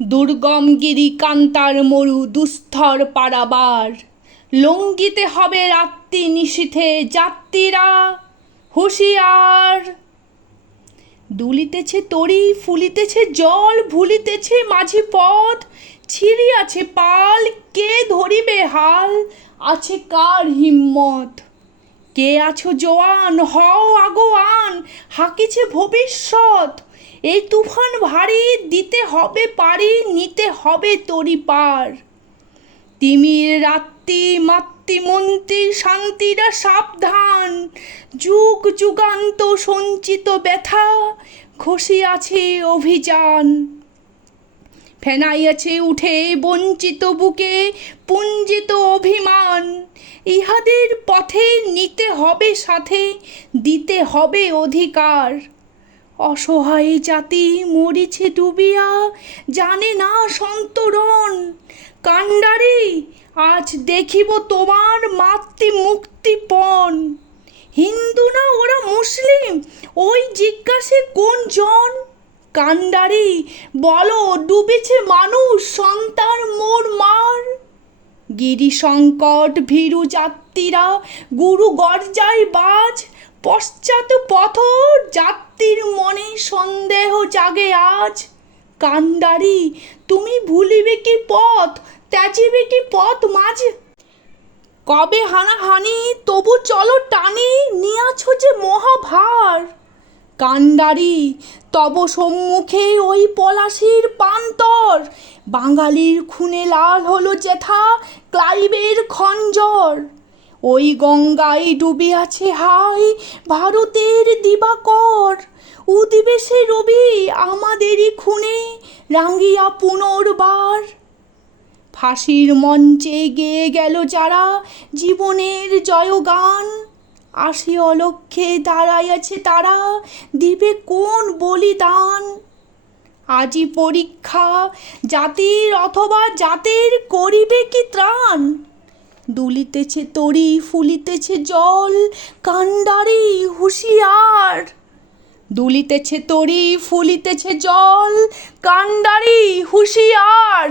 দুর্গম গিরি কান্তার মরু দুস্থর পারাবার, লঙ্ঘিতে হবে রাত্রি নিশীথে যাত্রীরা হুঁশিয়ার। দুলিতেছে তরি ফুলিতেছে জল, ভুলিতেছে মাঝি পথ, ছিঁড়িয়াছে পাল, কে ধরিবে হাল, আছে কার হিম্মত। কে আছো জোয়ান, হও আগোয়ান, হাকিছে ভবিষ্যৎ। এই তুফান ভারী, দিতে হবে পারি, নিতে হবে তরি পার। তিমির রাত্রি মাতৃমন্ত্রী শান্তিরা সাবধান, যুগ যুগান্ত সঞ্চিত ব্যথা খসিয়াছে অভিযান। ফেনাইয়াছে উঠে বঞ্চিত বুকে পুঞ্জিত অভিমান, ইহাদের পথে নিতে হবে সাথে, দিতে হবে অধিকার। অসহায় জাতি মরিছে ডুবিয়া, জানে না সন্তরণ। কান্ডারি, আজ দেখিব তোমার মাতৃ মুক্তিপণ। হিন্দু না ওরা মুসলিম, ওই জিজ্ঞাসে কোন জন? কান্ডারি, বলো ডুবেছে মানুষ, সন্তান মোর মার। গিরি সংকট ভীরু যাত্রীরা গুরু গর্জায় বাজ, পশ্চাৎ পথ যাত্রীর মনে সন্দেহ জাগে আজ। কান্ডারি, তুমি ভুলিবে কি পথ, ত্যাজিবে কি পথ মাঝ? কবে হানাহানি তবু চলো টানি, নিয়াছো যে মহাভার। কান্ডারি, তব সম্মুখে ওই পলাশির প্রান্তর, বাঙালির খুনে লাল হলো যেথা ক্লাইভের খঞ্জর। ওই গঙ্গায় ডুবিয়াছে হায় ভারতের দিবাকর, উদিবে সে রবি আমাদেরই খুনে রাঙিয়া পুনর্বার। ফাঁসির মঞ্চে গেয়ে গেল যারা জীবনের জয়গান, আসি অলক্ষ্যে দাঁড়াইয়াছে তারা, দিবে কোন বলিদান। আজি পরীক্ষা জাতির অথবা জাতের, করিবে কি ত্রাণ? দুলিতেছে তরি ফুলিতেছে জল, কান্ডারি হুঁশিয়ার। দুলিতেছে তরি ফুলিতেছে জল, কান্ডারি হুঁশিয়ার।